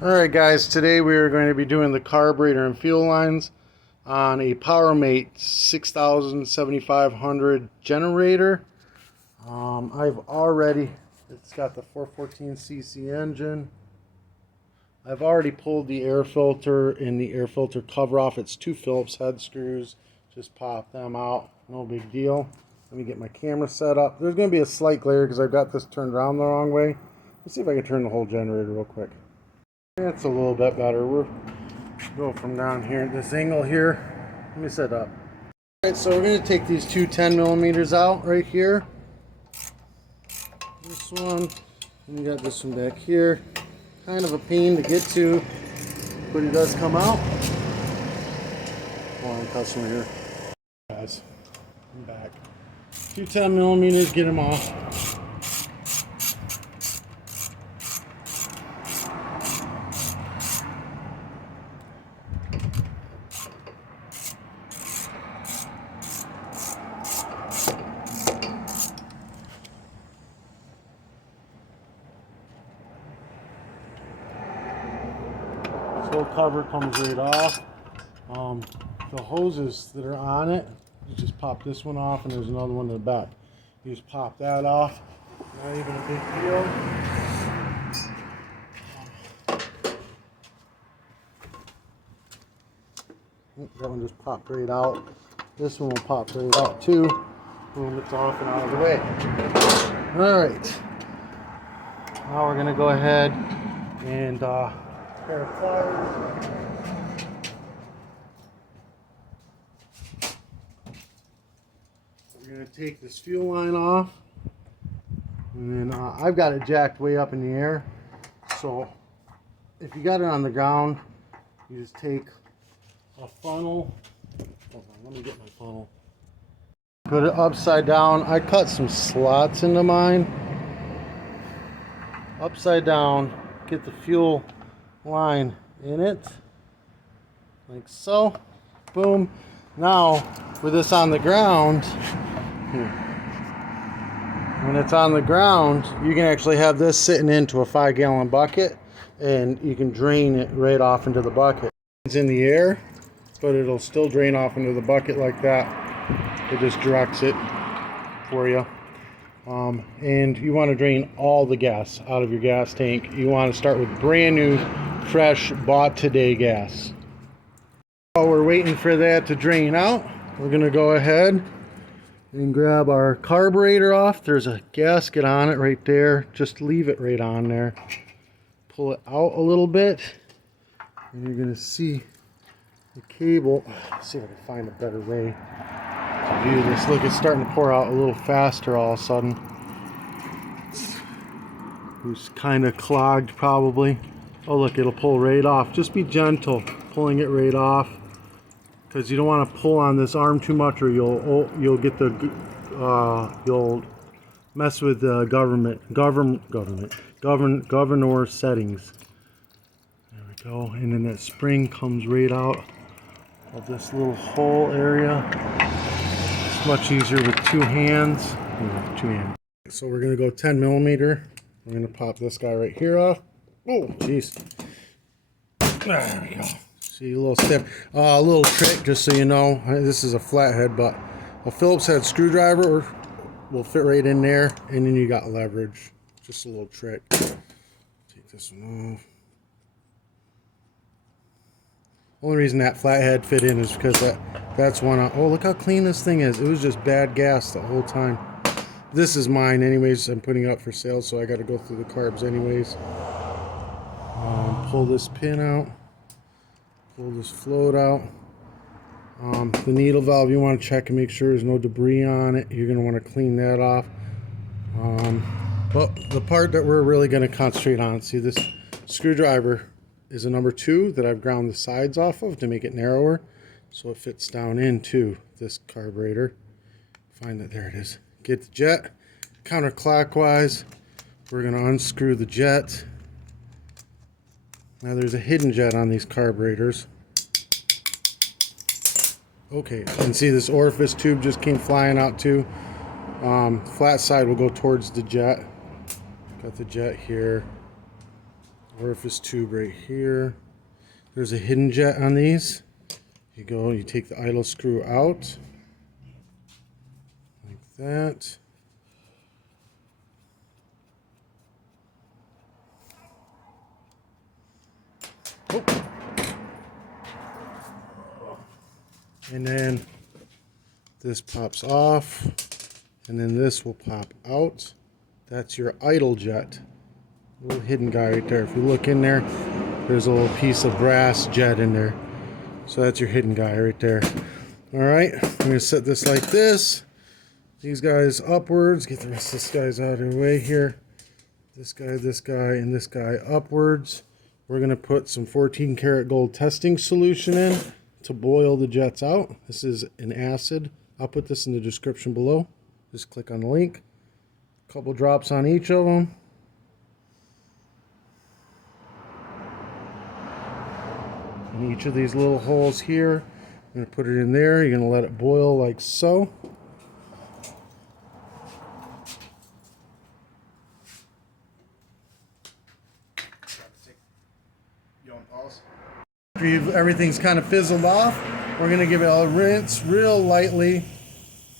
Alright guys, today we are going to be doing the carburetor and fuel lines on a powermate 6000 7500 generator. It's got the 414cc engine. I've already pulled the air filter and the air filter cover off. It's two Phillips head screws. Just pop them out, no big deal. Let me get my camera set up. There's going to be a slight glare because I've got this turned around the wrong way. Let's see if I can turn the whole generator real quick. It's a little bit better. We'll go from down here at this angle here. Let me set up. Alright, so we're going to take these two 10mm out right here. This one, and you got this one back here. Kind of a pain to get to, but it does come out. Hold on, customer here. Guys, I'm back. Two 10mm, get them off. Full cover comes right off. The hoses that are on it, you just pop this one off, and there's another one in the back. You just pop that off. Not even a big deal. That one just popped right out. This one will pop right out too. Boom, it's off and out of the way. Alright. Now we're going to go ahead and pair of pliers. We're going to take this fuel line off, and then I've got it jacked way up in the air, so if you got it on the ground, you just take a funnel. Hold on, let me get my funnel. Put it upside down. I cut some slots into mine. Upside down, get the fuel line in it like so. Boom. Now with this on the ground, when it's on the ground, you can actually have this sitting into a 5-gallon bucket, and you can drain it right off into the bucket. It's in the air, but it'll still drain off into the bucket like that. It just directs it for you. And you want to drain all the gas out of your gas tank. You want to start with brand new, fresh, bought today gas. While we're waiting for that to drain out, we're going to go ahead and grab our carburetor off. There's a gasket on it right there. Just leave it right on there. Pull it out a little bit, and you're going to see the cable. Let's see if I can find a better way to view this. Look, it's starting to pour out a little faster all of a sudden. It's kind of clogged probably. Oh look, it'll pull right off. Just be gentle pulling it right off, because you don't want to pull on this arm too much, or you'll get the you'll mess with the governor settings. There we go. And then that spring comes right out of this little hole area. It's much easier with two hands. So we're going to go 10mm. I'm going to pop this guy right here off. Oh, jeez. There we go. See, a little stiff. A little trick, just so you know. This is a flathead, but a Phillips head screwdriver will fit right in there, and then you got leverage. Just a little trick. Take this one off. Only reason that flathead fit in is because that's one. Oh, look how clean this thing is. It was just bad gas the whole time. This is mine anyways. I'm putting it up for sale, so I got to go through the carbs anyways. Pull this pin out. Pull this float out. The needle valve, you want to check and make sure there's no debris on it. You're going to want to clean that off. But the part that we're really going to concentrate on, see, this screwdriver is a number 2 that I've ground the sides off of to make it narrower, so it fits down into this carburetor. Find that, there it is. Get the jet counterclockwise. We're going to unscrew the jet. Now there's a hidden jet on these carburetors. Okay, and see this orifice tube just came flying out too. Flat side will go towards the jet. Got the jet here. orifice tube right here. There's a hidden jet on these. You go, you take the idle screw out like that. Oh. And then this pops off, and then this will pop out. That's your idle jet. Little hidden guy right there. If you look in there, there's a little piece of brass jet in there. So that's your hidden guy right there. All right, I'm gonna set this like this. These guys upwards. Get the rest of this guys out of the way here. This guy, and this guy upwards. We're gonna put some 14 karat gold testing solution in to boil the jets out. This is an acid. I'll put this in the description below. Just click on the link. A couple drops on each of them. In each of these little holes here. I'm going to put it in there. You're going to let it boil like so. After everything's kind of fizzled off, we're going to give it a rinse real lightly.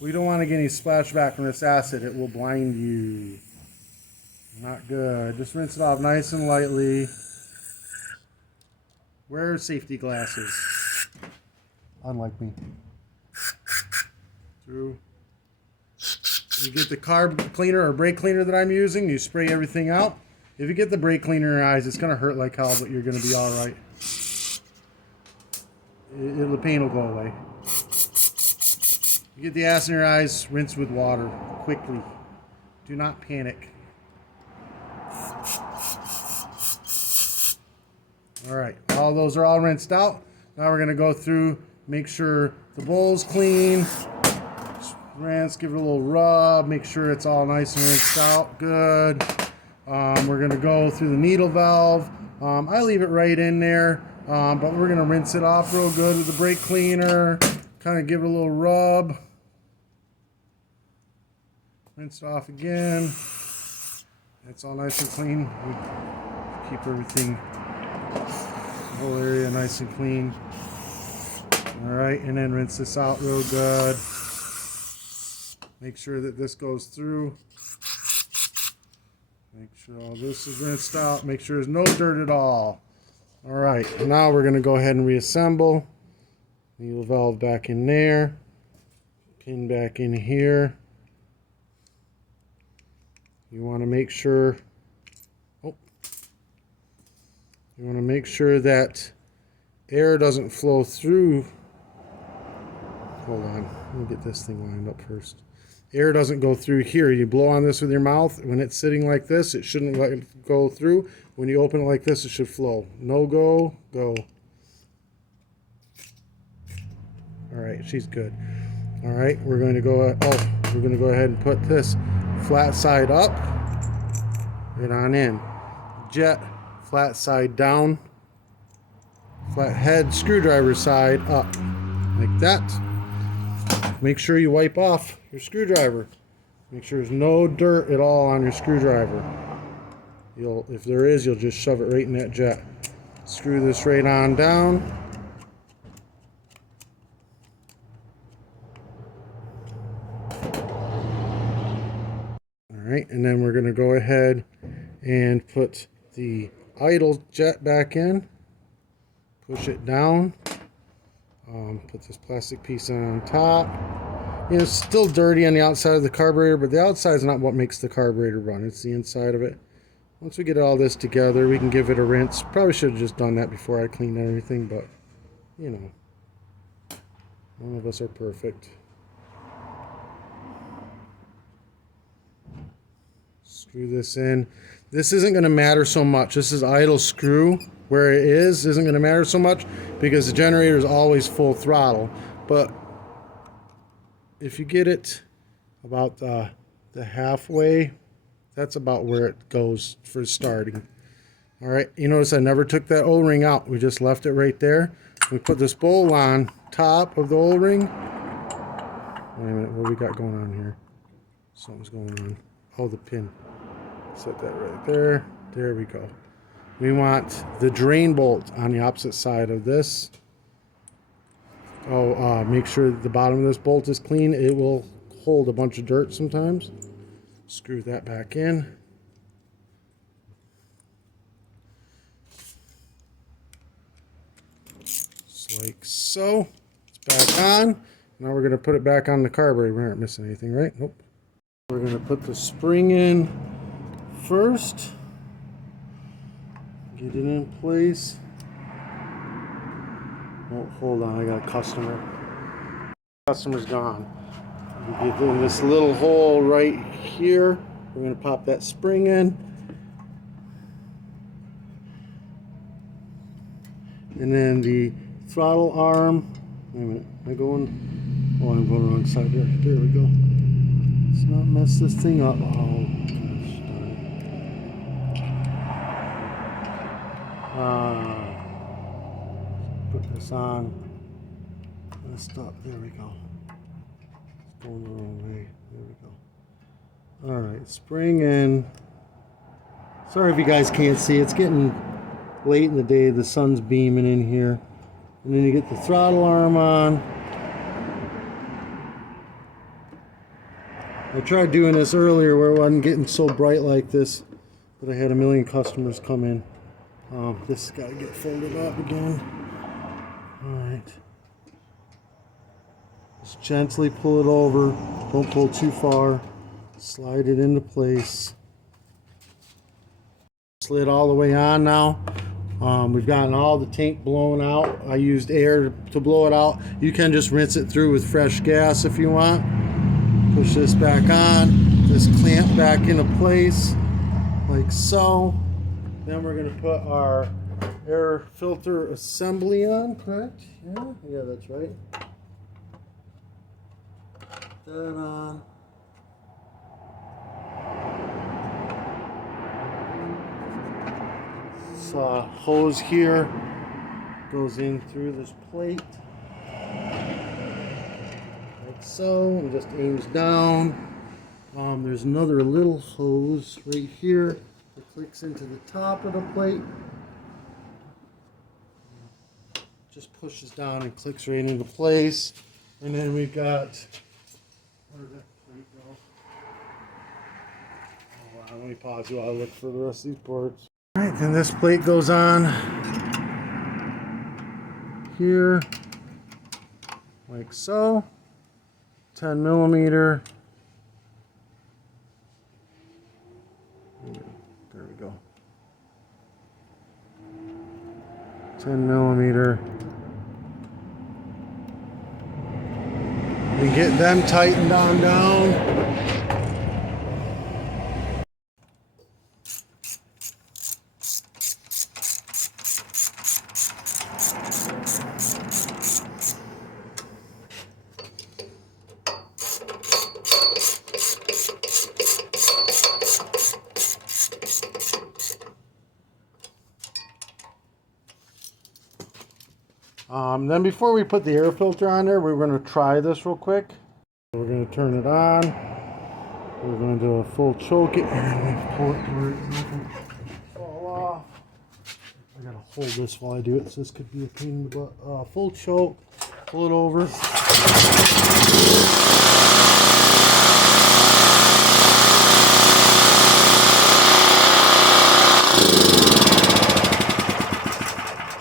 We don't want to get any splashback from this acid. It will blind you. Not good. Just rinse it off nice and lightly. Wear safety glasses. Unlike me. Through. You get the carb cleaner or brake cleaner that I'm using. You spray everything out. If you get the brake cleaner in your eyes, it's going to hurt like hell, but you're going to be alright. The pain will go away. You get the acid in your eyes, rinse with water quickly. Do not panic. Alright, all those are all rinsed out. Now we're going to go through, make sure the bowl's clean. Rinse, give it a little rub, make sure it's all nice and rinsed out. Good. We're going to go through the needle valve. I leave it right in there, but we're going to rinse it off real good with the brake cleaner. Kind of give it a little rub. Rinse it off again. It's all nice and clean. We keep everything, the whole area nice and clean. Alright, and then rinse this out real good. Make sure that this goes through. Make sure all this is rinsed out. Make sure there's no dirt at all. Alright, now we're going to go ahead and reassemble. Needle valve back in there. Pin back in here. You want to make sure, you want to make sure that air doesn't flow through. Hold on, let me get this thing lined up first. Air doesn't go through here. You blow on this with your mouth. When it's sitting like this, it shouldn't let it go through. When you open it like this, it should flow. No go, go. All right, she's good. All right, we're going to go. We're going to go ahead and put this flat side up. Right on in. Jet flat side down. Flat head screwdriver side up, like that. Make sure you wipe off your screwdriver. Make sure there's no dirt at all on your screwdriver. If there is, you'll just shove it right in that jet. Screw this right on down. Alright, and then we're going to go ahead and put the idle jet back in. Push it down. Put this plastic piece on top. You know, it's still dirty on the outside of the carburetor, but the outside is not what makes the carburetor run. It's the inside of it. Once we get all this together, we can give it a rinse. Probably should have just done that before I cleaned everything, but, you know, none of us are perfect. Screw this in. This isn't going to matter so much. This is idle screw. Where it is isn't going to matter so much because the generator is always full throttle. But if you get it about the halfway, that's about where it goes for starting. All right, you notice I never took that O-ring out. We just left it right there. We put this bowl on top of the O-ring. Wait a minute, what we got going on here? Something's going on. Oh, the pin. Set that right there. There we go. we want the drain bolt on the opposite side of this. Make sure that the bottom of this bolt is clean. It will hold a bunch of dirt sometimes. Screw that back in. Just like so. It's back on. Now we're going to put it back on the carburetor. We aren't missing anything, right? Nope. We're going to put the spring in first. Get it in place. Oh, hold on, I got a customer. Customer's gone. We get in this little hole right here. We're going to pop that spring in. And then the throttle arm. Wait a minute, am I going? Oh, I'm going wrong side there. There we go. Let's not mess this thing up. Oh, gosh. Put this on. Let's stop. There we go. It's going the wrong way. There we go. Alright, spring in. Sorry if you guys can't see. It's getting late in the day. The sun's beaming in here. And then you get the throttle arm on. I tried doing this earlier where it wasn't getting so bright like this, but I had a million customers come in. This has got to get folded up again. Alright. Just gently pull it over. Don't pull too far. Slide it into place. Slid all the way on now. We've gotten all the tank blown out. I used air to blow it out. You can just rinse it through with fresh gas if you want. Push this back on. This clamp back into place like so. Then we're going to put our air filter assembly on, correct? Yeah, that's right. Put that on. This hose here goes in through this plate like so, and just aims down. There's another little hose right here that clicks into the top of the plate. Just pushes down and clicks right into place. And then we've got, where did that plate go? Oh, wow, let me pause while I look for the rest of these parts. Alright, then this plate goes on here, like so. 10 millimeter. There we go. 10 millimeter. We get them tightened on down. Then before we put the air filter on there, we're going to try this real quick. We're going to turn it on. We're going to do a full choke it and pull it where it doesn't fall off. I got to hold this while I do it, so this could be a pain in the butt. Full choke, pull it over.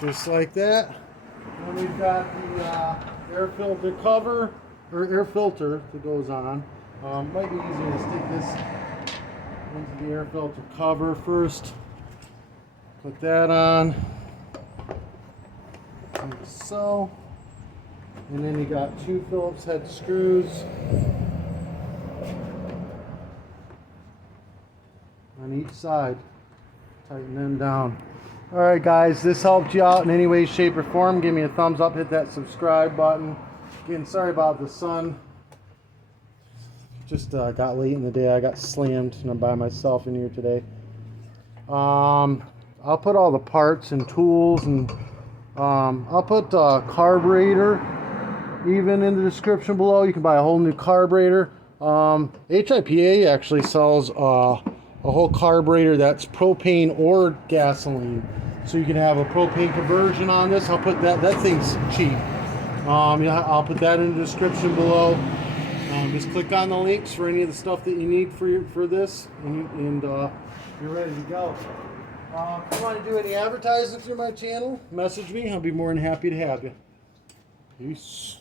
Just like that. Then we've got the air filter cover, or air filter that goes on. Might be easier to stick this into the air filter cover first. Put that on, like so. And then you got two Phillips head screws on each side. Tighten them down. Alright guys, this helped you out in any way, shape, or form. Give me a thumbs up, hit that subscribe button. Again, sorry about the sun. Just got late in the day. I got slammed and I'm by myself in here today. I'll put all the parts and tools, and I'll put carburetor even in the description below. You can buy a whole new carburetor. HIPA actually sells a whole carburetor that's propane or gasoline. So you can have a propane conversion on this. I'll put that thing's cheap. Yeah, I'll put that in the description below. Just click on the links for any of the stuff that you need for this, and you're ready to go. If you want to do any advertising through my channel, message me. I'll be more than happy to have you. Peace.